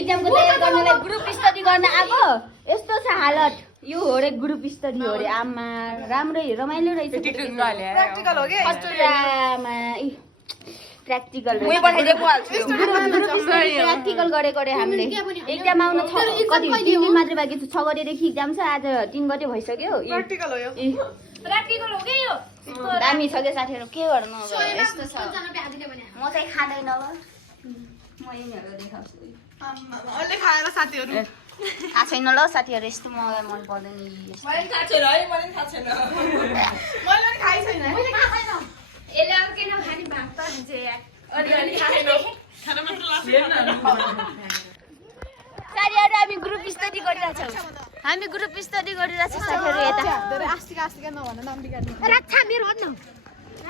एक्जामको तयारी गर्नलाई group study गर्न आएको यस्तो छ हालत यो हो रे ग्रुप स्टडी हो रे आमा राम्रै रमाइलो रहेछ प्र्याक्टिकल हो के प्र्याक्टिकल प्र्याक्टिकल गरेको रे हामीले एक्जाम आउन कति 3 दिन मात्रै बाँकी छ 6 गतेदेखि एक्जाम छ आज 3 गते भइसक्यो प्र्याक्टिकल हो यो प्र्याक्टिकल हो के यो दामी छ के साथीहरु के गर्नु अब यस्तो छ म चाहिँ खाँदैन ल म यिनीहरु देखाउँछु अहिले खाएर साथीहरु थाहा छैन ल साथीहरु यस्तो मलाई मन पर्दैन मलाई थाहा छैन है मलाई थाहा छैन मैले पनि खाइ छैन मैले थाहा छैन यसले अब के नखाने भाग त हुन्छ यार अलि खाएन खाना मात्र लाग्छ साथीहरु हामी ग्रुप स्टडी गरिरहेछौँ हामी ग्रुप स्टडी गरिरहेछौँ साथीहरु यता धेरै आस्तिक नभन नाम बिगार्नु रक्षा मेरो हो न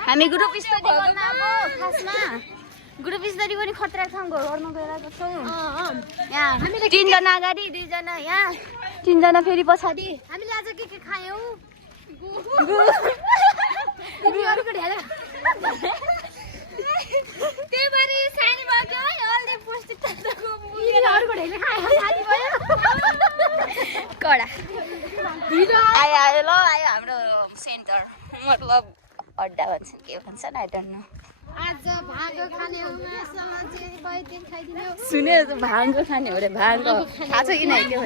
हामी ग्रुप स्टडी गर्न आएको खासमा ग्रुप स्टडी पनि खतरा ठाउँ गर्न गइरहेको छौँ यहाँ 3 जना अगाडि 2 जना यहाँ 3 जना फेरि पछाडि हामीले आज के खायौ गुरुहरुको ढेला त्यही भएर यो सानी भएको है अलि पोस्ट ताको यिनीहरुको ढेला खायो साथी भयो कडा आयो ल आयो हाम्रो सेन्टर मतलब अड्डा भन्छ के भन्छ न आई डोन्ट नो आज भागो खाने हो मासला चाहिँ कहिले खाइदिने हो सुने भाङको खाने हो रे भाङको थाहा छ कि नै त्यो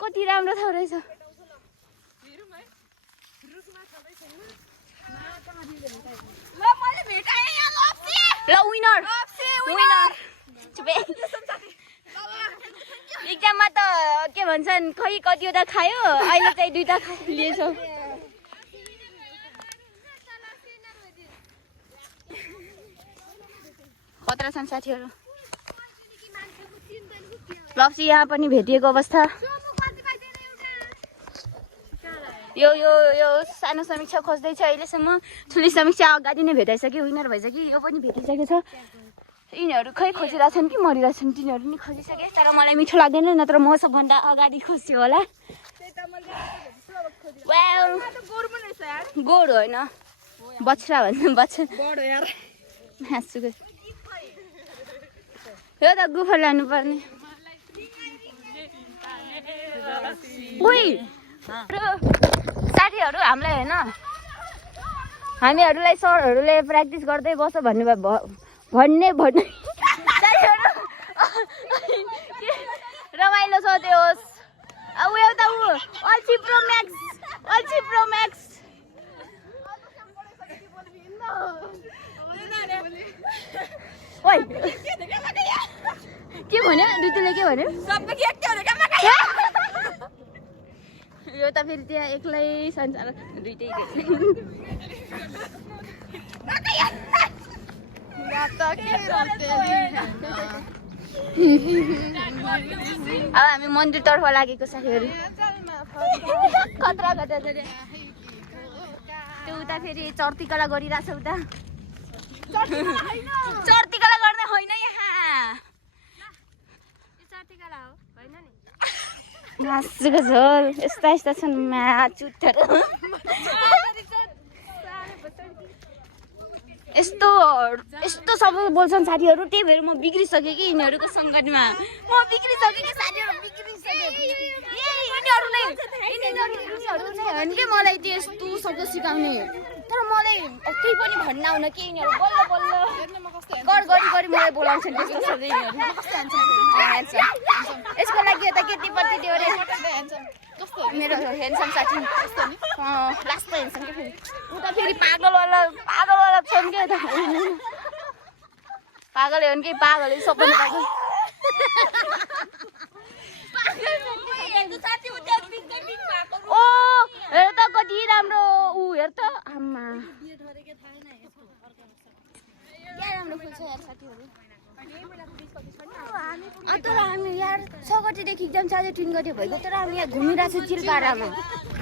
कति राम्रो ठाउँ रहेछ ल विनर एक्जाममा त के भन्छन् खै कतिवटा खायो अहिले चाहिँ 2टा लिएछौ खतरा छन् साथीहरु लप्सी यहाँ पनि भेटिएको अवस्था यो यो यो सानो समीक्षा खोज्दैछ अहिलेसम्म ठुली समीक्षा अगाडि नै भेटाइसक्यो विनर भइसक्यो यो पनि भेटिसकेको छ यिनीहरू खै खोजिरहेछन् कि मरिरहेछन् तिनीहरू नि खोजिसके तर मलाई मिठो लाग्दैन नत्र म सबभन्दा अगाडि खोज्यो होला गोड होइन बछ्रा भन्छ बछ्रा हाँसुको यो त गुफा लानु पर्ने साथीहरू हामीलाई होइन हामीहरूलाई सरहरूले प्र्याक्टिस गर्दै बस भन्ने साथीहरू रमाइलो छ त्यो अब एउटा अल्छी प्रो म्याक्स के भन्यो दुईले के भन्यो यो त फेरि त्यहाँ एक्लै संसार दुईटै अब हामी मन्दिरतर्फ लागेको साथीहरू खतरा त्यो उता फेरि चर्तीकला गरिरहेछ उता चर्तीकला गर्ने होइन यहाँ मासुको झोल यस्ता छन् चुटहरू यस्तो सबै बोल्छन् साथीहरू त्यही भएर म बिग्रिसकेँ कि यिनीहरूको सङ्गतमा म बिग्रिसकेँ कि साथीहरू बिग्रिसकेँ यिनीहरू नै हो नि कि मलाई त्यो यस्तो शब्द सिकाउने तर मलाई केही पनि भन्न आउन कि यिनीहरू बल्ल गरी मलाई बोलाउँछन् त्यस्तो शब्द यिनीहरू यसको लागि यता केटीपट्टि दियो अरे मेरो ह्यान्डसम साथी लास्ट ह्यान्डसम के फेरि उता फेरि पागलवाला छन् क्या यता पागल हो कि पागल सबै पागल ओ हेर त कति राम्रो ऊ हेर त आमा राम्रो फुल्छ यार साथीहरू तर हामी यार 6 गतेदेखि एक्जाम चाहिँ 3 गते भएको तर हामी यहाँ घुमिरहेको छ चिलपाडामा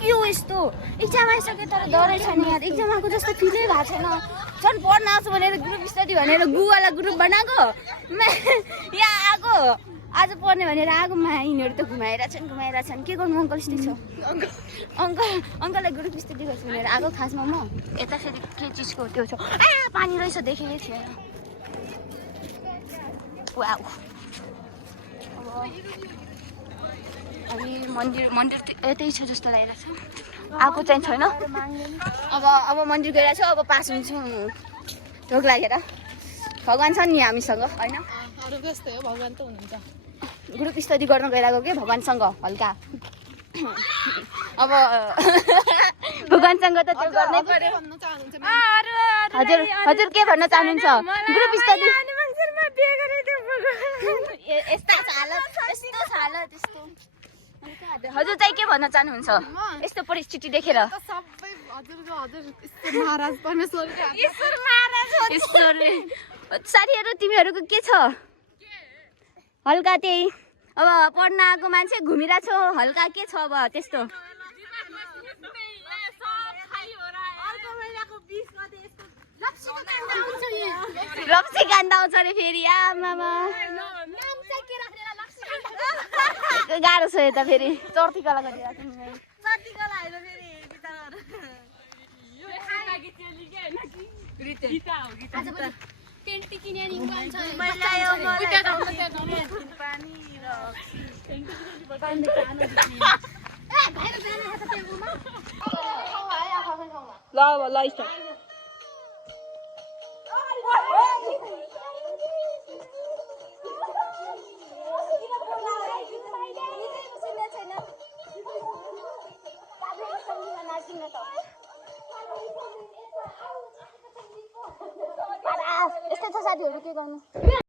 के हो यस्तो एक्जाम आइसक्यो तर डरै छ नि यार एक्जाम आएको जस्तो फिलै भएको छैन झन् पढ्न आउँछु भनेर ग्रुप स्टडी भनेर गुवाला ग्रुप बनाएको यहाँ आएको आज पढ्ने भनेर आएको यिनीहरू त घुमाइरहेछन् के गर्नु अङ्कल यस्तै छ अङ्कललाई ग्रुप स्टडी गर्छु भनेर आएको खासमा म यता फेरि के चिजको त्यो छ पानी रहेछ देखेकै थिएन वाउ अनि मन्दिर यतै छ जस्तो लागिरहेछ आएको चाहिँ छैन अब मन्दिर गइरहेको छु अब पास हुन्छु ढोक लागेर भगवान् छ नि हामीसँग होइन ग्रुप स्टडी गर्न गइरहेको के भगवान्सँग हल्का अब भगवान्सँग त त्यो गर्नै पर्यो हजुर के भन्न चाहनुहुन्छ ग्रुप स्टडी यस्तो छ हालत त्यस्तो हजुर चाहिँ के भन्न चाहनुहुन्छ यस्तो परिस्थिति देखेर साथीहरू तिमीहरूको के छ हल्का त्यही अब पढ्न आएको मान्छे घुमिरहेको छौ हल्का के छ अब त्यस्तो लप्सी कान्दा आउँछ अरे फेरि आमामा गाह्रो छ यता फेरि चर्तीकला गरिरहेको यस्तै छ साथीहरू के गर्नु